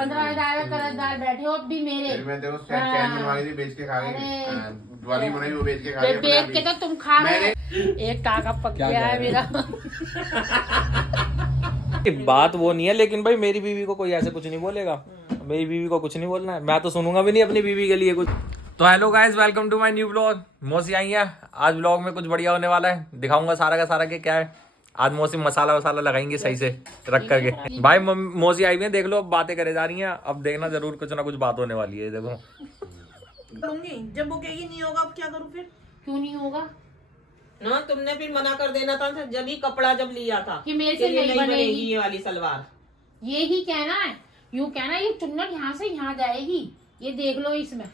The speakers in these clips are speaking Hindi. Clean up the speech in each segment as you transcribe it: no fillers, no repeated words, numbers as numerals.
15,000 का कर्जदार बैठे हो अब भी मेरे। फिर मैं तेरे को चैन बनवाई थी, बेच के खा गई। दिवाली बनाई वो बेच के खा गई। बेच के तो तुम खा रहे। एक टाका पक गया है मेरा। बात वो नहीं है, लेकिन भाई मेरी बीवी को कोई ऐसे कुछ नहीं बोलेगा। मेरी बीवी को कुछ नहीं बोलना है, मैं तो सुनूंगा भी नहीं अपनी बीवी के लिए कुछ। तो hello guys, welcome to my new blog. मौसी आई है आज। ब्लॉग में कुछ बढ़िया होने वाला है, दिखाऊंगा सारा का सारा के क्या है। आज मौसी मसाला वसाला लगाएंगे सही से रख करके। भाई मौसी आई हुई है, देख लो अब बातें करे जा रही हैं। अब देखना जरूर कुछ ना कुछ बात होने वाली है। देखो करूंगी, जब वो कहेगी नहीं होगा अब क्या करूं फिर? क्यों नहीं होगा ना तुमने फिर मना कर देना था जब ही कपड़ा जब लिया था कि मेरे से नहीं बनेगी ये वाली सलवार। ये ही कहना है, यूं कहना ये चुन्नट यहाँ से यहाँ जाएगी, ये देख लो इसमें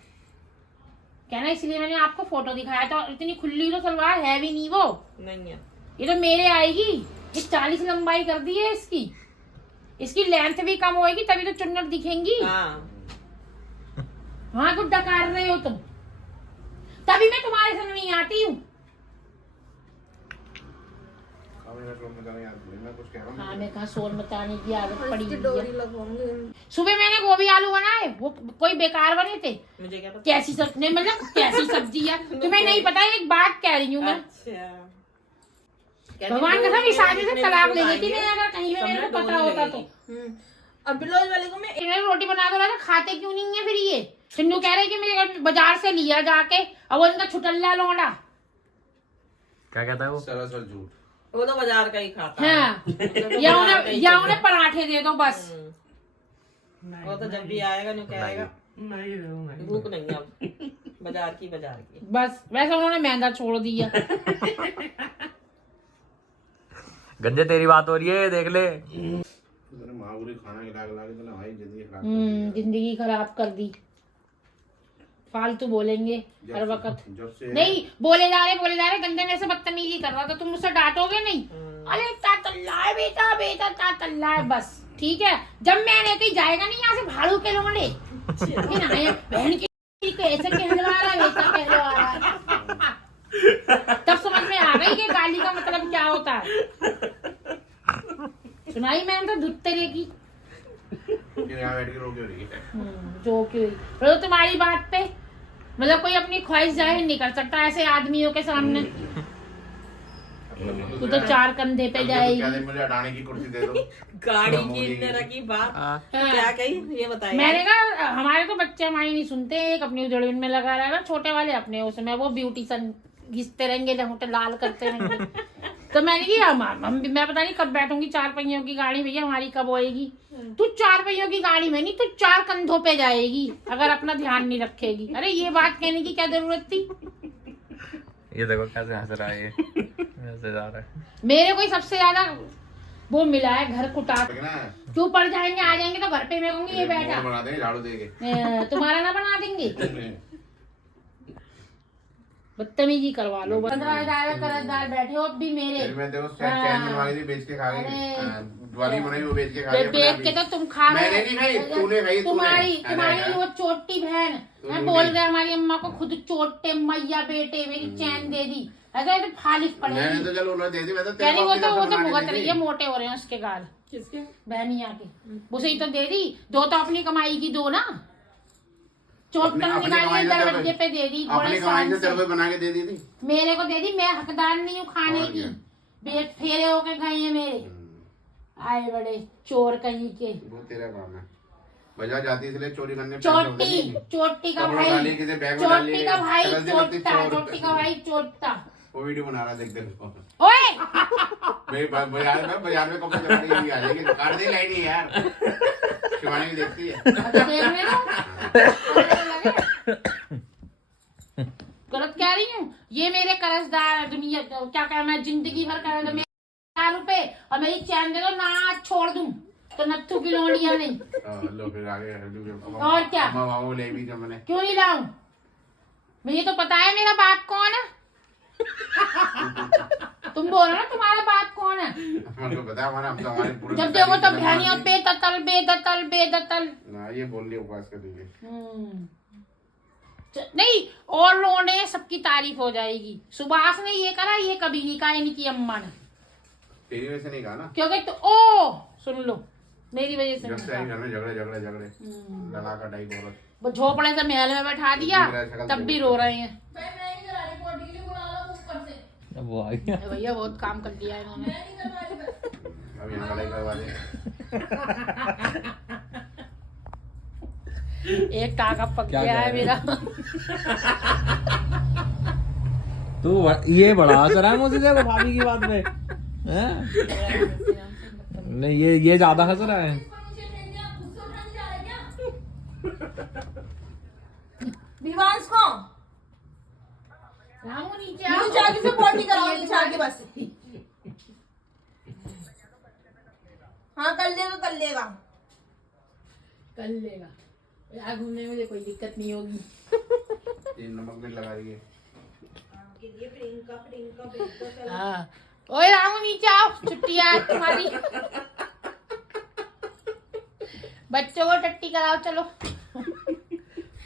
कहना। इसलिए मैंने आपको फोटो दिखाया था। इतनी खुली तो सलवार है भी नहीं, वो नहीं है, ये तो मेरे आएगी। ये 40 लंबाई कर दी है इसकी। इसकी लेंथ भी कम होएगी तभी तो चुन्नट दिखेंगी। हाँ कुछ डकार रहे हो तुम, तभी मैं तुम्हारे संग नहीं आती हूँ। हाँ मैं कहा शोर मचाने की आदत पड़ी हुई है। सुबह मैंने गोभी आलू बनाए, वो कोई बेकार बने थे। मुझे क्या पता कैसी सब्जी, मतलब कैसी सब्जी है तुम्हें नहीं पता। एक बात कह रही हूँ मैं, भगवान कसम इस आदमी से तलाक ले लेती मैं अगर कहीं पे मेरे को पता होता तो। अब ब्लाउज वाले को मैं रोटी बना दो रहा, खाते क्यों नहीं है फिर ये? सिन्नू कह रहे कि मेरे बाजार से लिया जाके, अब वो इनका छुटल्ला लौंडा। क्या कहता है वो? सरासर झूठ। वो तो बाजार का ही खाता है। हाँ या उन्हें पराठे दे दो बस। वो तो जब भी आएगा नहीं कहेगा भूख नहीं है अब, बाजार की बस। वैसे उन्होंने महंगा छोड़ दिया। गंजे तेरी बात हो रही है, देख ले। जिंदगी खराब कर दी। फालतू बोलेंगे हर वक्त। नहीं बोले जा रहे गंदे में से बदतमीजी कर रहा था, तुम मुझसे डांटोगे नहीं? अरे तातल्ला है बेटा, बेटा तातल्ला है बस। ठीक है, जब मैंने कहीं जाएगा नहीं यहाँ से भाड़ू के लोंडे बहन की कैसे कहलवा रहा है, वैसा कहलवा रहा है। तब समझ में आ गई कि गाली का मतलब क्या होता है। सुनाई मैंने तो धुत तेरे की जो क्यों तो तुम्हारी बात पे मतलब कोई अपनी ख्वाहिश जाहिर नहीं कर सकता ऐसे आदमियों के सामने। तू तो चार कंधे पे जाएगी। मुझे हटाने की कुर्सी दे दो। गाड़ी की तरह की बात क्या कही ये बताइए। मैंने कहा हमारे तो बच्चे हमारी नहीं सुनते। एक अपनी उजड़न में लगा रहेगा, छोटे वाले अपने उसमें वो ब्यूटीशन घिसते रहेंगे, लंगोटे लाल करते रहेंगे। तो मैंने कहा मैं पता नहीं कब बैठूंगी चार पहियों की गाड़ी, भैया हमारी कब होएगी। तू चार पहियों की गाड़ी में नहीं, तू चार कंधों पे जाएगी अगर अपना ध्यान नहीं रखेगी। अरे ये बात कहने की क्या जरूरत थी? ये देखो कैसे हंस रहा है, ये ऐसे जा रहा है। मेरे को सबसे ज्यादा वो मिला है घर कुटा। क्यों पड़ जाएंगे, आ जाएंगे तो घर पे मैं कहूंगी ये बैठा बना देंगे, झाड़ू देंगे। तुम्हारा ना बना देंगे। बदतमीजी करवा लो। 15,000 का कर्जदार बैठे हो अब भी मेरे। फिर मैं तेरे को चैन बनवाई थी, बेच के खा गई। दिवाली बनाई वो बेच के खा गई। बेच के तो तुम खा रहे। मैंने नहीं खाई, तूने खाई। तुम्हारी वो चोटी बहन मैं बोल रहे हमारी अम्मा को खुद चोटे मैया बेटे मेरी चैन दे दी। ऐसा तो फालिश पड़े। मैंने तो चलो उन्हें दे दी। मैं तो यानी वो तो भुगत रही है, मोटे हो रहे हैं उसके गाल। किसके? बहनिया के। उसे ही तो दे दी। दो तो अपनी कमाई की दो ना, चोट निकाली दरवाजे पे दे दी। अपनी कमाई से तेरे को बना के दे दी थी। मेरे को दे दी, मैं हकदार नहीं हूँ खाने की। बेट फेरे होके गए हैं मेरे। आए बड़े चोर कहीं के। वो तेरा काम है, बाजार जाती इसलिए चोरी करने। चोटी का भाई चोटा। वो वीडियो बना रहा देख देखो। ओए बाजार में कपड़े आ जाएगी, काट दी लाइन यार। शिवानी भी देखती है। गलत कह रही हूँ? ये मेरे कर्जदार दुनिया क्या कह, मैं जिंदगी भर कर रुपए और मेरी चैन दे दो ना छोड़ दूं तो नत्थू की लोंडिया नहीं। लो फिर आगे और क्या वो ले भी जब मैंने क्यों नहीं लाऊं? मुझे तो पता है मेरा बाप कौन है। तुम बोलो ना तुम्हारा बाप कौन है। हमको पता हमारा, हम तो हमारे पूरे जब देखो तब भैनियों बेदतल ना ये बोल लिया उपवास कर दीजिए। नहीं और लोने सबकी तारीफ हो जाएगी। सुभाष ने ये करा, ये कभी नहीं कहा इनकी अम्मा ने। तेरी वजह से नहीं कहा ना, क्योंकि तो ओ सुन लो मेरी वजह से जब से आई घर में झगड़े झगड़े झगड़े लड़ा का टाइप औरत वो झोपड़े से महल में बैठा दिया तब भी रो रहे हैं। वो आ गया। भैया बहुत काम कर दिया इन्होंने। अब यहाँ लड़ाई करवा दे। एक टाका पक गया है मेरा। तू ये बड़ा असर है मुझे देखो भाभी की बात में हैं? नहीं ये ज्यादा हंस रहा है। विवांश को रामू नीचे नीचे आके से पॉटी कराओ नीचे आके बस। हाँ कर लेगा कर लेगा यार, घूमने में कोई दिक्कत नहीं होगी। ये नमक मिर्च लगा रही है। हाँ ओए रामू नीचे आओ, छुट्टी है तुम्हारी। बच्चों को टट्टी कराओ चलो।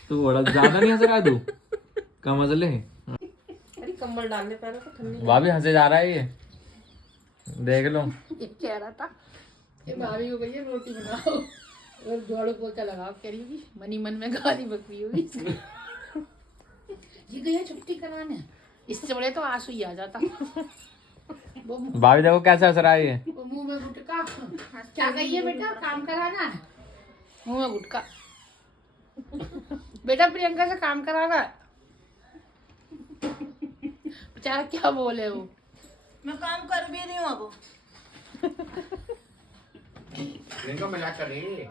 तू बड़ा ज्यादा नहीं हंस रहा है तू, कम हंस ले। अरे कंबल डालने पैरों को ठंडी। भाभी हंसे जा रहा है ये, देख लो। ये कह रहा था कि भाभी को कहिए रोटी बनाओ और झाड़ू पोछा लगाओ, कह रही होगी मनी मन में गाली बक रही होगी। ये गया छुट्टी कराने, इससे बड़े तो आंसू ही आ जाता। वो भाभी देखो कैसे हंस रहा है ये। मुंह में गुटका, क्या कहिए बेटा काम कराना है, मुंह में गुटका। बेटा प्रियंका से काम कराना है। बेचारा क्या बोले वो। मैं काम कर भी रही हूँ अब। इनका मजाक कर रही है।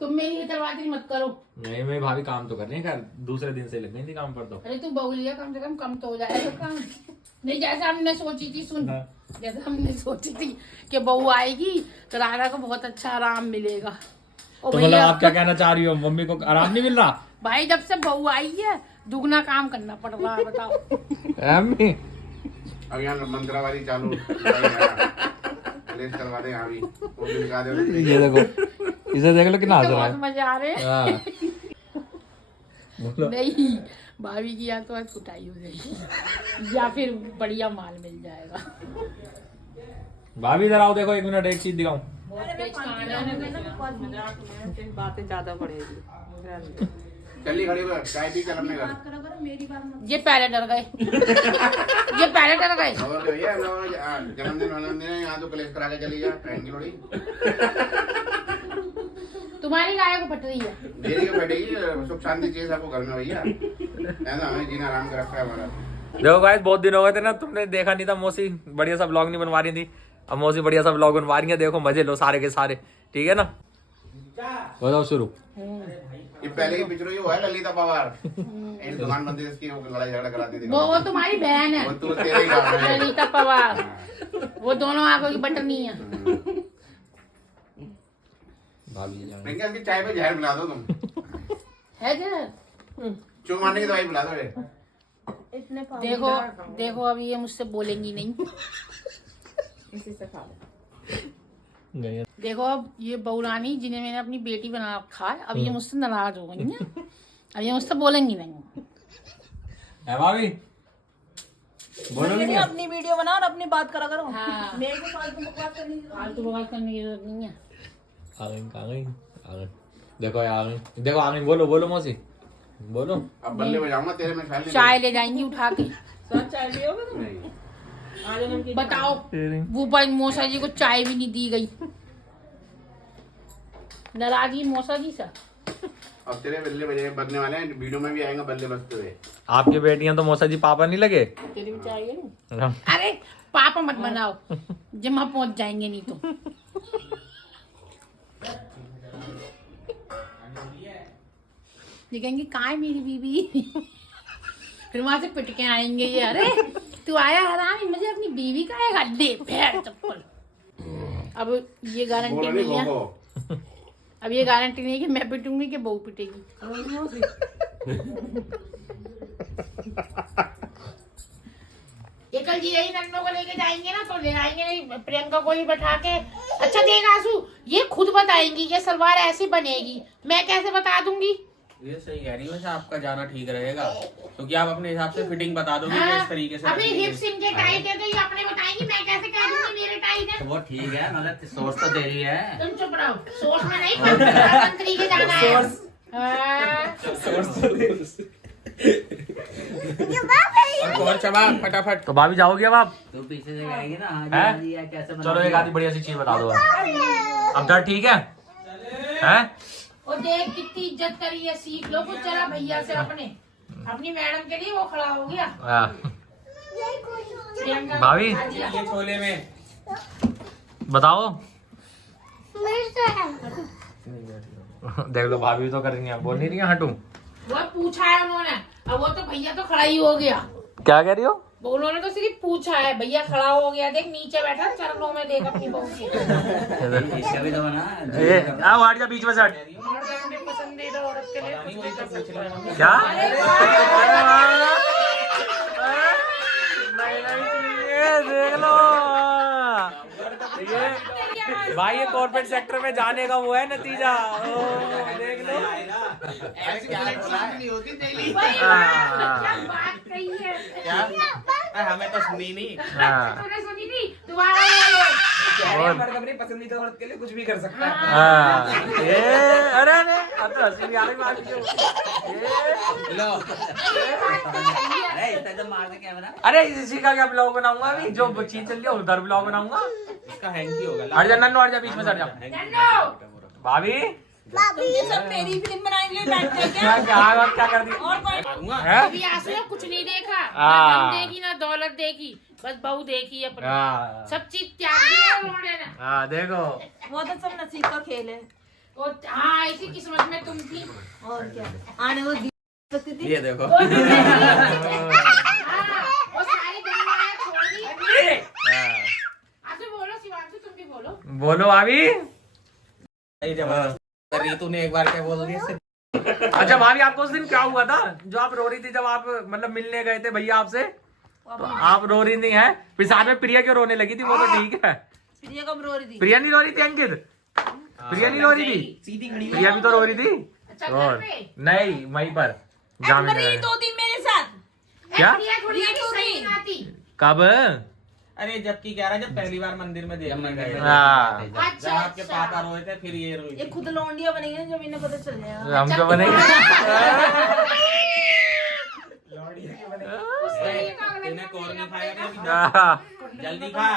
तुम मेरी ये दरवाजे मत करो। नहीं मैं भाभी काम तो कर रही है, दूसरे दिन से लग गई थी काम पर। तो अरे तू बहू लिया कम से कम तो हो जाएगा काम। नहीं जैसा हमने सोची थी, सुन जैसा हमने सोची थी कि बहू आएगी तो राधा को बहुत अच्छा आराम मिलेगा। ओ मतलब भैया आप क्या कहना चाह रही हो, मम्मी को आराम नहीं मिल रहा? भाई जब से बहू आई है दुगना काम करना पड़ रहा है, बताओ। अम्मी अब यहाँ मंत्रा वाली चालू प्लेस करवा दे। यहाँ भी वो भी दिखा दे। ये देखो, इसे देख लो कितना हंस रहा बहुत मजा आ रहे हैं। है। बोलो। नहीं भाभी की या तो आज कुटाई हो जाएगी या फिर बढ़िया माल मिल जाएगा। भाभी इधर आओ, देखो 1 मिनट एक चीज दिखाऊं। बातें ज्यादा बढ़ेगी। चली खड़ी हो, चाय पी चल अपने घर। ये पहले डर गए। ये पहले डर गए। और भैया जन्मदिन है, यहाँ तो प्लेस करा के चली जा ट्रेन की लोड़ी। तुम्हारी गाय को पट रही है। मेरी को बैठेगी, सुख शांति चाहिए सबको घर में भैया। ऐसा हमें जीना आराम कर रखा है हमारा। देखो गाइस बहुत दिन हो गए थे ना, तुमने देखा नहीं था, मौसी बढ़िया सा व्लॉग नहीं बनवा रही थी। अब मौसी बढ़िया सा व्लॉग बनवा रही है, देखो मजे लो सारे के सारे, ठीक है ना? बताओ शुरू। ये पहले की पिक्चर हुआ है ललिता पवार, एक दुकान बंदी इसकी वो लड़ाई झगड़ा कराती थी। वो तुम्हारी बहन है वो तो तेरे ही काम है। ललिता पवार। वो दोनों आंखों की बटनी है। प्रियंका इसकी चाय पे जहर मिला दो तुम। है क्या? चू मारने की दवाई पिला दो। देखो देखो अब ये मुझसे बोलेंगी नहीं। इसी से खा ले। देखो अब ये बहुरानी जिन्हें मैंने अपनी बेटी बना रखा है, अब ये मुझसे नाराज हो गई है। अब ये मुझसे बोलेंगी नहीं। भाभी बोलोगे अपनी वीडियो बना और अपनी बात करा करो। हाँ। मेरे को फालतू बकवास करने की फालतू बकवास करने की जरूरत नहीं है। आ गई। देखो आ गई, देखो आ गई। बोलो बोलो मौसी बोलो। अब बल्ले बजाऊंगा तेरे में ख्याल नहीं। चाय ले जाएंगी उठा के। साथ चाय पियोगे तुम? नहीं। आज नमकीन बताओ वो पर मौसा जी को चाय भी नहीं दी गई। नाराजगी मौसा जी से। अब तेरे बल्ले बजे बजने वाले हैं, वीडियो में भी आएंगे बल्ले बजते हुए। आपकी बेटियां तो मौसा जी पापा नहीं लगे? तेरी भी चाहिए ना? अरे पापा मत बनाओ, जमा पहुंच जाएंगे नहीं तो। दिखेंगे कहाँ है मेरी बीवी। फिर वहां से पिट के आएंगे ये, अरे तू आया हरामी, मुझे अपनी बीवी का है गड्ढे पैर चप्पल। अब ये गारंटी नहीं है, अब ये गारंटी नहीं है कि मैं पिटूंगी कि बहू पिटेगी। ये कल जी यही नन्नों को लेके जाएंगे ना तो ले आएंगे, नहीं प्रियंका को ही बैठा के। अच्छा देख आंसू, ये खुद बताएंगी ये सलवार ऐसी बनेगी, मैं कैसे बता दूंगी? ये सही कह रही है, वैसे आपका जाना ठीक रहेगा क्योंकि आप अपने हिसाब से फिटिंग बता दोगे कि इस तरीके से अभी रखेंगे। हिप्स इनके टाइट है तो ये अपने बताएंगी, मैं कैसे कह दूंगी मेरे टाइट है। तो वो ठीक है, मतलब सोच तो दे रही है। तुम चुप रहो, सोच में नहीं मंत्री के जाना है। और चबा फटाफट। तो भाभी जाओगे अब आप? तो पीछे से कहेगी ना हाँ जी हैं? हाँ जी या कैसे बना चलो एक दिया? आधी बढ़िया सी चीज बता दो अब दर्द ठीक है हैं? और देख कितनी इज्जत करी है, सीख लो कुछ जरा भैया से अपने। अपनी मैडम के लिए वो खड़ा हो गया। हाँ। प्रियंका भाभी? ये छोले में बताओ। देख लो भाभी तो कर रही है, बोल नहीं रही है हटू। वो पूछा है उन्होंने, अब वो तो भैया तो खड़ा ही हो गया। क्या कह रही हो? वो उन्होंने तो सिर्फ पूछा है, भैया खड़ा हो गया, देख नीचे बैठा चरणों में, देख अपनी बहू के। इसका भी तो बना ये आओ हट जा बीच में से हट। अपने पसंदीदा औरत के लिए क्या? अरे ये देख लो ये भाई ये कॉर्पोरेट सेक्टर में जाने का वो है नतीजा। ओ, देख लो। ऐसी बात नहीं होती डेली। वही क्या बात कही है। क्या? हमें तो सुनी नहीं। तूने सुनी नहीं, दोबारा बोलो। और अपनी पसंदीदा औरत के लिए कुछ भी कर सकता है। हाँ, ये अरे अरे अब तो हंसी भी आ रही बात की। ये लो अरे इतना तो मार दे कैमरा। अरे इसी का क्या ब्लॉग बनाऊंगा अभी, जो चीज चल रही है उधर ब्लॉग बनाऊंगा। इसका हैंकी होगा। हट जा नन्नू, हट जा बीच में से हट जा। भाभी तुम ये सब मेरी फिल्म बनाने के लिए बैठते हैं क्या? क्या कर दी? और कोई हैं? अभी आंसू ने कुछ नहीं देखा, ना हाँ। धन देखी ना दौलत देखी, बस बहू देखी अपनी। हाँ सब चीज त्याग दी है उन्होंने ना। हाँ, देखो वो तो सब नसीब का खेल है। और हाँ, इसी किस्मत में तुम थी। और क्या आने वो सकती थी। ये देखो। हाँ, और सारी दुनिया छोड़ दी। आंसू बोलो, शिवांशु तुम भी बोलो। बोलो भाभी। रीतू ने एक बार क्या बोल दिया इससे। अच्छा भाभी आपको उस दिन क्या हुआ था जो आप रो रही थी जब आप मतलब मिलने गए थे भैया आपसे? तो आप रो रही नहीं है, फिर साथ में प्रिया क्यों रोने लगी थी? वो तो ठीक है। प्रिया कब रो रही थी? प्रिया नहीं रो रही थी अंकित? प्रिया नहीं रो रही थी? सीधी खड़ी प्रिया भी तो रो रही थी। अच्छा घर और पे नहीं वहीं पर जाम में मेरी गए। दो दिन मेरे साथ। क्या? प्रिया थोड़ी प्रिया क्यों सही नहीं? आती। कब? अरे जबकि कह रहा है जब पहली बार मंदिर में देखने गए थे। हाँ। जब अच्छा आपके पापा रोए थे फिर ये रोई ये थी। खुद लौंडिया बनेंगे ना जब इन्हें पता चल जाएगा। हमको बनेगा। इन्हें कौन नहीं खाएगा अभी? हाँ। जल्दी खा।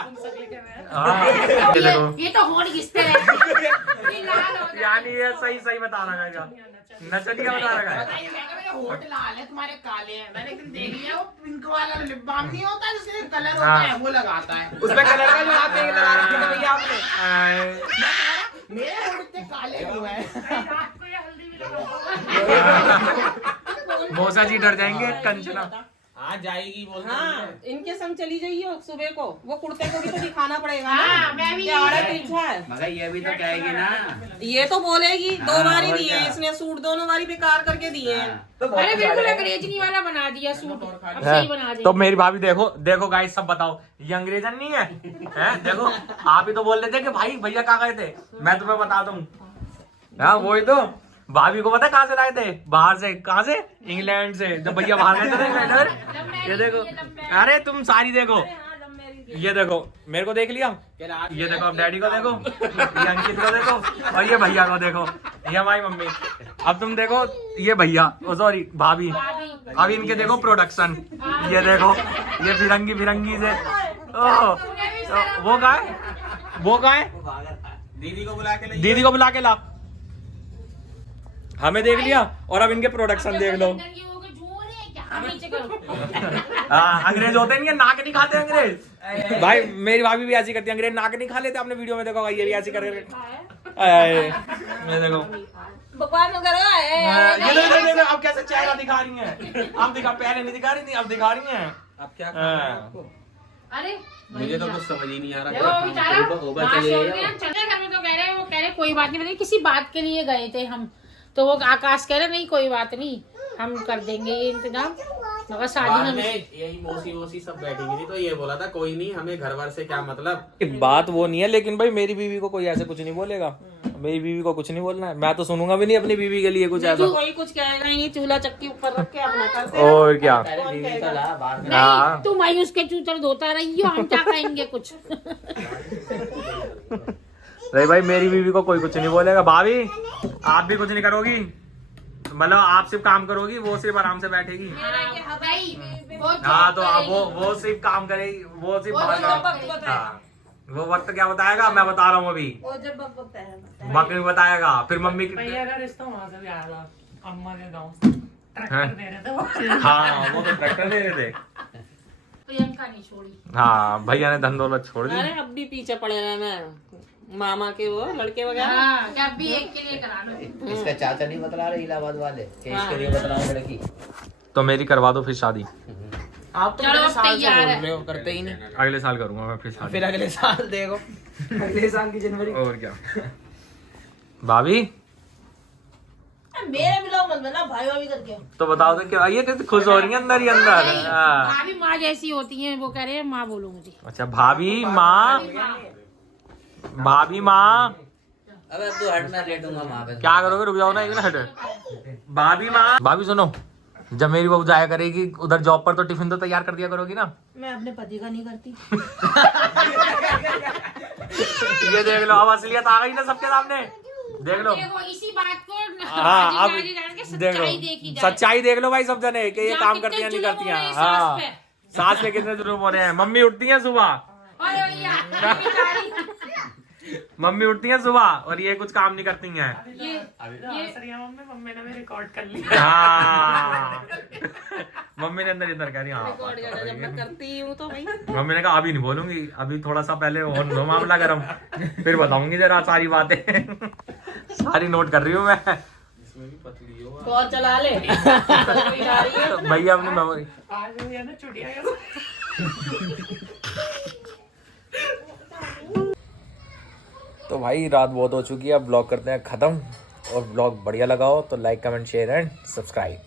हाँ, ये देखो ये तो होड़ घिसते रहते हैं। ये लाल हो जाते हैं। यानी ये सही सही बता रहा है क्या? नचनिया बता रहा है। बताइए, मैं कहा मेरे होठ लाल है, तुम्हारे काले हैं। मैंने एक दिन देख लिया, वो पिंक वाला लिप बाम नहीं होता जिसके कलर होता हाँ। है, वो लगाता है। उसमें कलर का जो आप एक लगा रखे थे भैया आपने। मेरे होठ इतने काले हुए हैं। रात को ये हल्दी भी लगाऊंगा। मौसा जी डर जाएंगे कंचना। हाँ जाएगी बोल। हाँ इनके संग चली जाइए सुबह को। वो कुर्ते को भी तो दिखाना पड़ेगा ना। हाँ, मैं भी क्या आड़ा तिरछा है। मगर ये भी तो कहेगी ना। ये तो बोलेगी दो हाँ, बारी और दिए क्या? इसने सूट, दोनों बारी बेकार करके दिए हैं। हाँ। तो बहुत अरे बिल्कुल सारे- अंग्रेजनी वाला बना दिया सूट, अब है। सही बना दे। तो मेरी भाभी देखो देखो गाइस सब बताओ, ये अंग्रेजन नहीं है, है? देखो आप ही तो बोल रहे थे कि भाई भैया कहाँ गए थे, मैं तुम्हें बता दूं। हाँ वही तो भाभी को पता कहाँ से लाए थे? बाहर से। कहाँ से? इंग्लैंड से। जब भैया बाहर गए थे ना इंग्लैंड। ये देखो, अरे तुम सारी देखो, ये देखो मेरे को देख लिया, ये देखो अब डैडी को देखो, ये अंकित को देखो, और ये भैया को देखो, ये हमारी मम्मी। अब तुम देखो ये भैया, ओ सॉरी भाभी। अब इनके देखो प्रोडक्शन, ये देखो ये फिरंगी फिरंगी से। ओह वो कहाँ है? वो कहाँ है? दीदी को बुला के ले। दीदी को बुला के ला। हमें देख लिया और अब इनके प्रोडक्शन देख लो। हाँ अंग्रेज होते नहीं है, नाक नहीं खाते अंग्रेज। भाई मेरी भाभी भी ऐसी करती है, अंग्रेज नाक नहीं खा लेते। आपने वीडियो में देखा ये भी ऐसी करके। ये देखो बकवास न करो। ये देखो अब कैसे चेहरा दिखा रही हैं। अब दिखा, पहले नहीं दिखा रही थी, अब दिखा रही हैं। अब क्या करना है आपको? अरे मुझे तो कुछ समझ ही नहीं आ देखो रहा। बेचारा, वहाँ से उठ गया, चले घर में तो कह रहे हैं, वो कह रहे कोई बात नहीं, बताइए किसी बात के लिए गए थे हम, तो वो आकाश कह रहे नहीं कोई बात नहीं हम कर देंगे ये इंतजाम। मगर शादी में यही मौसी सब बैठी हुई थी तो ये बोला था कोई नहीं हमें घर बार से क्या मतलब। बात वो नहीं है, लेकिन भाई मेरी बीवी को कोई ऐसे कुछ नहीं बोलेगा। मेरी बीवी को कुछ नहीं बोलना है, मैं तो सुनूंगा भी नहीं अपनी बीवी के लिए कुछ ऐसा। कोई कुछ कहेगा नहीं, चूल्हा चक्की ऊपर रख के अपना करते और क्या। बीवी तो ला बाद में। हाँ तुम आई उसके चूतर धोता रही हो, हम क्या कहेंगे कुछ। नहीं भाई मेरी बीवी को कोई कुछ नहीं बोलेगा। भाभी आप भी कुछ नहीं करोगी, मतलब आप सिर्फ काम करोगी, वो सिर्फ आराम से बैठेगी। हाँ तो आप वो सिर्फ काम करेगी, वो सिर्फ हाँ वो वक्त क्या बताएगा, मैं बता रहा हूँ अभी। वक्त नहीं बताएगा। फिर मम्मी की हाँ वो तो ट्रैक्टर दे रहे थे। प्रियंका नहीं छोड़ी। हाँ भैया ने धन दौलत छोड़ दी। अरे अब भी पीछे पड़े रहे मैं मामा के वो लड़के वगैरह। हाँ, क्या भी एक के लिए करा लो। इसका चाचा नहीं बतला रहे इलाहाबाद वाले कि इसके लिए बतला रहे लड़की। तो मेरी करवा दो फिर शादी। आप तो चलो, मेरे साल से तैयार बोल है। रहे हो, करते ही नहीं। अगले साल करूंगा मैं फिर शादी। फिर अगले साल देखो। अगले साल की जनवरी। और क्या। भाभी मेरे भी लोग मत बना भाई भाभी करके। तो बताओ तो क्या, ये कैसे खुश हो रही है अंदर ही अंदर। हाँ। भाभी माँ जैसी होती हैं, वो कह रहे हैं माँ बोलो मुझे। अच्छा भाभी माँ, भाभी माँ अबे तू हट, मैं लेटूंगा वहाँ पे। क्या करोगे, रुक जाओ ना एक मिनट। भाभी माँ, भाभी सुनो, जब मेरी बहू जाया करेगी उधर जॉब पर तो टिफिन तो तैयार कर दिया करोगी ना। मैं अपने पति का नहीं करती। ये देख लो अब असलियत आ गई ना सबके सामने, देख लो। देखो इसी बात को हाँ अब आगे जाके देख लो, सच्चाई देखी जाए। सच्चाई देख लो भाई सब जने कि ये यहाँ काम कितने करती हैं नहीं जुल्म करती हो रहे हैं। हैं सास हाँ पे। सास पे कितने जुल्म हो रहे हैं। मम्मी उठती हैं सुबह, अरे भैया, बेचारी। मम्मी उठती हैं सुबह और ये कुछ काम नहीं करती हैं। मम्मी ने मेरे रिकॉर्ड कर लिया। हाँ मम्मी ने अंदर इधर कह रही हाँ। रिकॉर्ड कर जब मैं करती हूँ तो भाई। मम्मी ने कहा अभी नहीं बोलूंगी, अभी थोड़ा सा पहले होने दो मामला गरम, फिर बताऊंगी जरा सारी बातें। सारी नोट कर रही हूँ मैं। कॉल चला ले। भैया अपनी मेमोरी। तो भाई रात बहुत हो चुकी है, अब ब्लॉग करते हैं खत्म। और ब्लॉग बढ़िया लगा हो तो like comment share and subscribe.